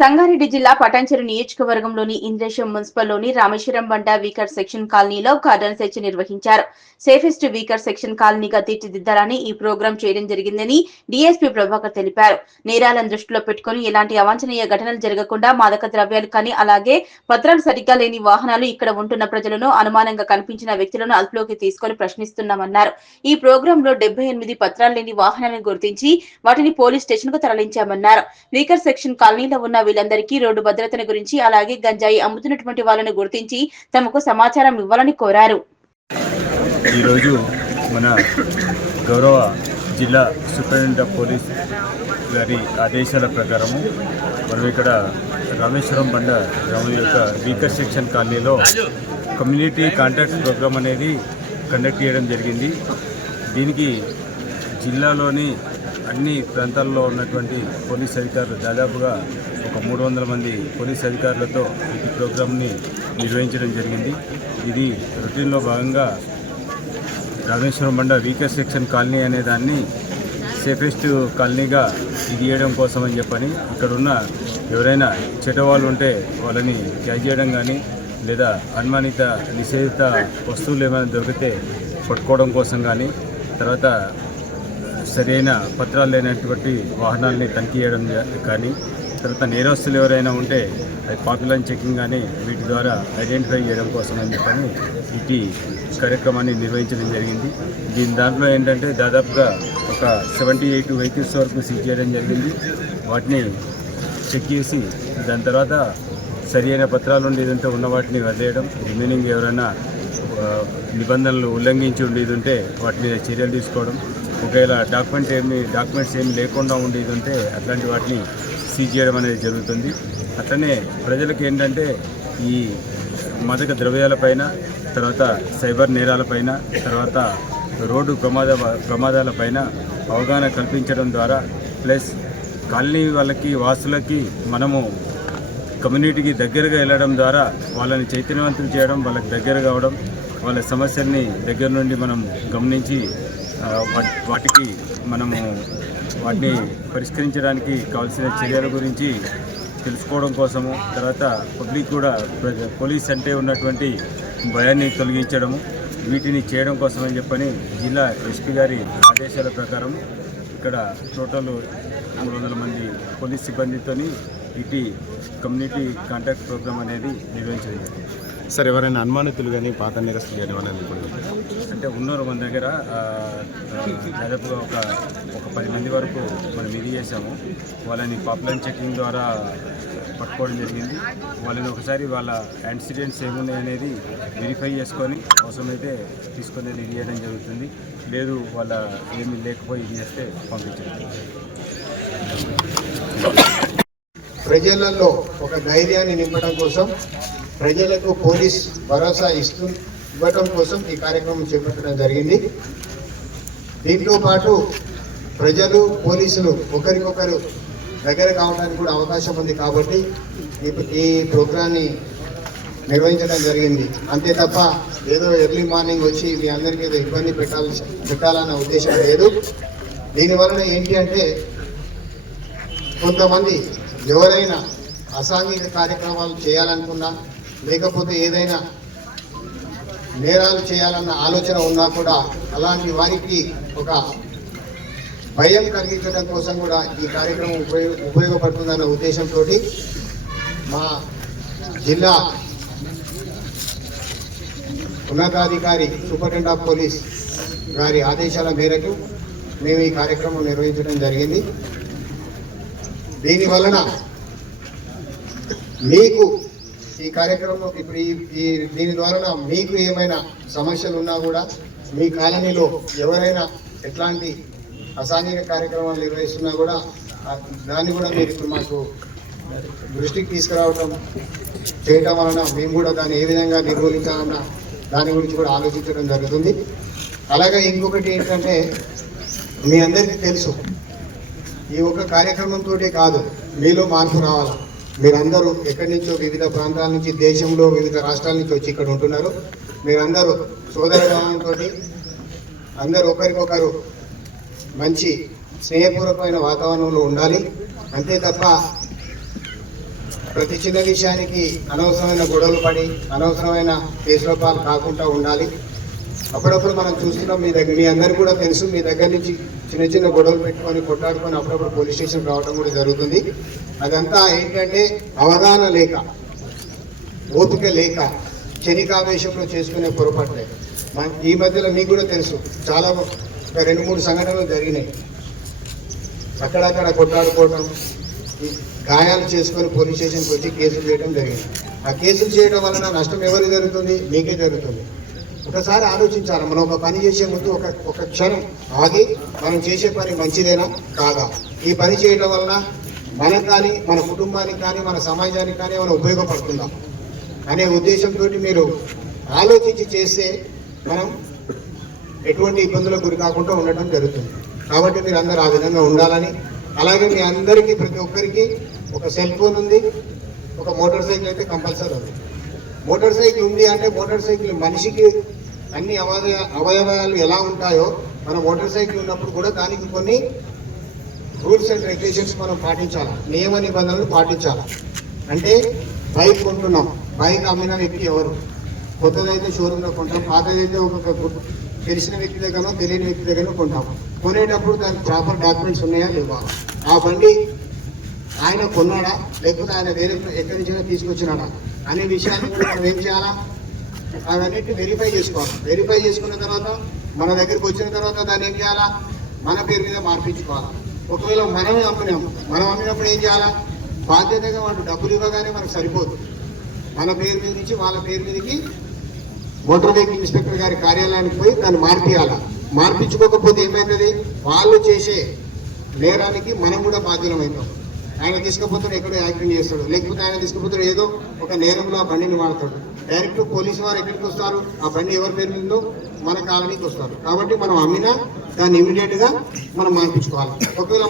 సంగారెడ్డి జిల్లా పటాన్చెరు నియోజకవర్గంలోని ఇంద్రేశం మున్సిపల్లోని రామేశ్వరం బండ వీకర్ సెక్షన్ కాలనీలో కార్డన్ సెర్చ్ నిర్వహించారు. సేఫెస్ట్ వీకర్ సెక్షన్ కాలనీగా తీర్చిదిద్దాలని ఈ ప్రోగ్రాం చేయడం జరిగిందని డీఎస్పీ ప్రభాకర్ తెలిపారు. నేరాలను దృష్టిలో పెట్టుకుని ఎలాంటి అవాంఛనీయ ఘటనలు జరగకుండా మాదక ద్రవ్యాలు కానీ అలాగే పత్రాలు సరిగ్గా లేని వాహనాలు ఇక్కడ ఉంటున్న ప్రజలను అనుమానంగా కనిపించిన వ్యక్తులను అదుపులోకి తీసుకుని ప్రశ్నిస్తున్నామన్నారు. ఈ ప్రోగ్రాంలో 78 పత్రాలు లేని వాహనాలను గుర్తించి వాటిని పోలీస్ స్టేషన్ కు తరలించామన్నారు. వీకర్ సెక్షన్ కాలనీలో ఉన్న వీళ్ళందరికీ రోడ్డు భద్రతను గురించి అలాగే గంజాయి అమ్ముతున్నటువంటి వాళ్ళను గుర్తించి తమకు సమాచారం ఇవ్వాలని కోరారు. ఈరోజు మన గౌరవ జిల్లా సూపరింటెండెంట్ ఆఫ్ పోలీస్ గారి ఆదేశాల ప్రకారము మనం ఇక్కడ రామేశ్వరం బండ గ్రామం యొక్క వీకర్ సెక్షన్ కాలనీలో కమ్యూనిటీ కాంటాక్ట్ ప్రోగ్రామ్ అనేది కండక్ట్ చేయడం జరిగింది. దీనికి జిల్లాలోని అన్ని ప్రాంతాల్లో ఉన్నటువంటి పోలీస్ అధికారులు దాదాపుగా ఒక 300 మంది పోలీస్ అధికారులతో ఈ ప్రోగ్రామ్ని నిర్వహించడం జరిగింది. ఇది రొటీన్లో భాగంగా రామేశ్వరం బండ వీకర్ సెక్షన్ కాలనీ అనే దాన్ని సేఫెస్ట్ కాలనీగా ఇది చేయడం కోసం అని చెప్పని ఇక్కడున్న ఎవరైనా చెడ్డవాళ్ళు ఉంటే వాళ్ళని క్యాచ్ చేయడం కానీ లేదా అనుమానిత నిషేధిత వస్తువులు ఏమైనా దొరికితే పట్టుకోవడం కోసం కానీ తర్వాత సరైన పత్రాలు లేనటువంటి వాహనాలని తనిఖీ చేయడం కానీ తర్వాత నేరస్తులు ఎవరైనా ఉంటే అది పాపులర్ చెకింగ్ కానీ వీటి ద్వారా ఐడెంటిఫై చేయడం కోసం అని చెప్పని ఈ కార్యక్రమాన్ని నిర్వహించడం జరిగింది. దాంట్లో ఏంటంటే దాదాపుగా ఒక 78 వెహికల్స్ వరకు సీజ్ చేయడం జరిగింది. వాటిని చెక్ చేసి దాని తర్వాత సరైన పత్రాలు ఉండేదంటే ఉన్న వాటిని వదిలేయడం, రిమైనింగ్ ఎవరైనా నిబంధనలు ఉల్లంఘించి ఉండేది ఉంటే వాటి మీద చర్యలు తీసుకోవడం, ఒకవేళ డాక్యుమెంట్స్ ఏమి లేకుండా ఉండేది ఉంటే అట్లాంటి వాటిని సీజ్ చేయడం అనేది జరుగుతుంది. అట్లనే ప్రజలకు ఏంటంటే ఈ మాదక ద్రవ్యాలపైన తర్వాత సైబర్ నేరాలపైన తర్వాత రోడ్డు ప్రమాదాలపైన అవగాహన కల్పించడం ద్వారా ప్లస్ కాలనీ వాళ్ళకి వాసులకి మనము కమ్యూనిటీకి దగ్గరగా వెళ్ళడం ద్వారా వాళ్ళని చైతన్యవంతులు చేయడం, వాళ్ళకి దగ్గర కావడం, వాళ్ళ సమస్యల్ని దగ్గర నుండి మనం గమనించి వాటికి మనము వాటిని పరిష్కరించడానికి కావాల్సిన చర్యల గురించి తెలుసుకోవడం కోసము, తర్వాత పబ్లిక్ కూడా పోలీస్ అంటే ఉన్నటువంటి భయాన్ని తొలగించడము వీటిని చేయడం కోసం అని చెప్పని జిల్లా ఎస్పీ గారి ఆదేశాల ప్రకారం ఇక్కడ టోటల్ 300 మంది పోలీస్ సిబ్బందితోని ఇటు కమ్యూనిటీ కాంటాక్ట్ ప్రోగ్రామ్ అనేది నిర్వహించడం జరిగింది. సార్, ఎవరైనా అనుమానితులు కానీ పాత నేరస్తులు కానీ అంటే ఉన్నారు మన దగ్గర దాదాపుగా ఒక 10 మంది వరకు మనం ఇది చేసాము. వాళ్ళని పాపులర్ చెకింగ్ ద్వారా పట్టుకోవడం జరిగింది. వాళ్ళని ఒకసారి వాళ్ళ యాక్సిడెంట్స్ ఏమున్నాయి అనేది వెరిఫై చేసుకొని అవసరమైతే తీసుకొని ఇది చేయడం జరుగుతుంది. లేదు వాళ్ళ ఏమి లేకపోయి ఇది చేస్తే పంపించడం. ప్రజలలో ఒక ధైర్యాన్ని నింపడం కోసం, ప్రజలకు పోలీస్ భరోసా ఇవ్వడం కోసం ఈ కార్యక్రమం చేపట్టడం జరిగింది. దీంతో పాటు ప్రజలు పోలీసులు ఒకరికొకరు దగ్గర కావడానికి కూడా అవకాశం ఉంది కాబట్టి ఈ ప్రోగ్రాన్ని నిర్వహించడం జరిగింది. అంతే తప్ప ఏదో ఎర్లీ మార్నింగ్ వచ్చి మీ అందరికీ ఏదో ఇబ్బంది పెట్టాలన్న ఉద్దేశం లేదు. దీనివలన ఏంటి అంటే కొంతమంది ఎవరైనా అసాంఘిక కార్యక్రమాలు చేయాలనుకున్నా లేకపోతే ఏదైనా నేరాలు చేయాలన్న ఆలోచన ఉన్నా కూడా అలాంటి వారికి ఒక భయం కలిగించడం కోసం కూడా ఈ కార్యక్రమం ఉపయోగపడుతుందన్న ఉద్దేశంతో మా జిల్లా ఉన్నతాధికారి సూపరింటెండెంట్ ఆఫ్ పోలీస్ గారి ఆదేశాల మేరకు మేము ఈ కార్యక్రమం నిర్వహించడం జరిగింది. దీనివలన మీకు ఈ కార్యక్రమం ఇప్పుడు దీని ద్వారా మీకు ఏమైనా సమస్యలు ఉన్నా కూడా మీ కాలనీలో ఎవరైనా ఎట్లాంటి అసాంఘిక కార్యక్రమాలు నిర్వహిస్తున్నా కూడా దాన్ని కూడా మీరు ఇప్పుడు మాకు దృష్టికి తీసుకురావడం చేయటం వలన మేము కూడా దాన్ని ఏ విధంగా నిర్మూలించాలన్న దాని గురించి కూడా ఆలోచించడం జరుగుతుంది. అలాగే ఇంకొకటి ఏంటంటే మీ అందరికీ తెలుసు, ఈ ఒక్క కార్యక్రమంతో కాదు మీలో మార్పు రావాలి. మీరందరూ ఎక్కడి నుంచో వివిధ ప్రాంతాల నుంచి దేశంలో వివిధ రాష్ట్రాల నుంచి వచ్చి ఇక్కడ ఉంటున్నారు. మీరందరూ సోదర భావంతో అందరూ ఒకరికొకరు మంచి స్నేహపూర్వకమైన వాతావరణంలో ఉండాలి. అంతే తప్ప ప్రతి చిన్న విషయానికి అనవసరమైన గొడవలు పడి అనవసరమైన కేసుల పాలు కాకుండా ఉండాలి. అప్పుడప్పుడు మనం చూస్తున్నాం, మీ అందరికీ కూడా తెలుసు, మీ దగ్గర నుంచి చిన్న చిన్న గొడవలు పెట్టుకొని కొట్లాడుకొని అప్పుడప్పుడు పోలీస్ స్టేషన్ రావడం కూడా జరుగుతుంది. అదంతా ఏంటంటే అవగాహన లేక, ఓపిక లేక, క్షణికావేశంలో చేసుకునే పొరపాట్లే. ఈ మధ్యలో మీకు కూడా తెలుసు, చాలా 2-3 సంఘటనలు జరిగినాయి. అక్కడక్కడ కొట్లాడుకోవడం, గాయాలు చేసుకొని పోలీస్ స్టేషన్కి వచ్చి కేసులు చేయడం జరిగింది. ఆ కేసులు చేయడం వలన నష్టం ఎవరికి జరుగుతుంది? మీకే జరుగుతుంది. ఒకసారి ఆలోచించాలి. మనం ఒక పని చేసే ముందు ఒక క్షణం ఆగి మనం చేసే పని మంచిదేనా కాదా, ఈ పని చేయడం వలన మనకు కానీ మన కుటుంబానికి కానీ మన సమాజానికి కానీ ఏమైనా ఉపయోగపడుతుందా అనే ఉద్దేశంతో మీరు ఆలోచించి చేస్తే మనం ఎటువంటి ఇబ్బందులకు గురి కాకుండా ఉండటం జరుగుతుంది. కాబట్టి మీరు అందరూ ఆ విధంగా ఉండాలని, అలాగే మీ అందరికీ ప్రతి ఒక్కరికి ఒక సెల్ ఫోన్ ఉంది, ఒక మోటార్ సైకిల్ అయితే కంపల్సరీ ఉంది. మోటార్ సైకిల్ ఉంది అంటే మోటార్ సైకిల్ మనిషికి అన్ని అవయవాలు ఎలా ఉంటాయో మన మోటార్ సైకిల్ ఉన్నప్పుడు కూడా దానికి కొన్ని రూల్స్ అండ్ రెగ్యులేషన్స్ మనం పాటించాలి, నియమ నిబంధనలు పాటించాలి. అంటే బైక్ కొంటున్నాం, బైక్ అమ్మిన వ్యక్తి ఎవరు? కొత్తదైతే షోరూంలో కొంటాం, పాతదైతే ఒక తెలిసిన వ్యక్తి దగ్గర తెలియని వ్యక్తి దగ్గర కొంటాం. కొనేటప్పుడు దానికి ప్రాపర్ డాక్యుమెంట్స్ ఉన్నాయా లేవా? ఆ బండి ఆయన కొన్నాడా లేకపోతే ఆయన వేరే ఎక్కడి నుంచైనా తీసుకొచ్చినాడా అనే విషయాన్ని కూడా మనం ఏం చేయాలా? అవన్నిటిని వెరిఫై చేసుకోవాలి. వెరిఫై చేసుకున్న తర్వాత మన దగ్గరికి వచ్చిన తర్వాత దాన్ని ఏం చేయాలా? మన పేరు మీద మార్పించుకోవాలి. ఒకవేళ మనం అమ్మినప్పుడు ఏం చేయాలా? బాధ్యతగా వాడు డబ్బులు ఇవ్వగానే మనకు సరిపోదు. మన పేరు మీద నుంచి వాళ్ళ పేరు మీదకి మోటార్ వెహికల్ ఇన్స్పెక్టర్ గారి కార్యాలయానికి పోయి దాన్ని మార్పియాలా. మార్పించుకోకపోతే ఏమవుతుంది? వాళ్ళు చేసే నేరానికి మనం కూడా బాధ్యులమవుతాం. ఆయన తీసుకుపోతాడు, ఎక్కడో యాక్సిడెంట్ చేస్తాడు, లేకపోతే ఆయన తీసుకుపోతాడు ఏదో ఒక నేరంలో ఆ బండిని వాడతాడు. డైరెక్ట్ పోలీసు వారు ఎక్కడికి వస్తారు? ఆ బండి ఎవరి పేరు మీదో మన కాలనీకి వస్తారు. కాబట్టి మనం అమ్మినా దాన్ని ఇమీడియట్గా మనం మార్పించుకోవాలి. ఒకవేళ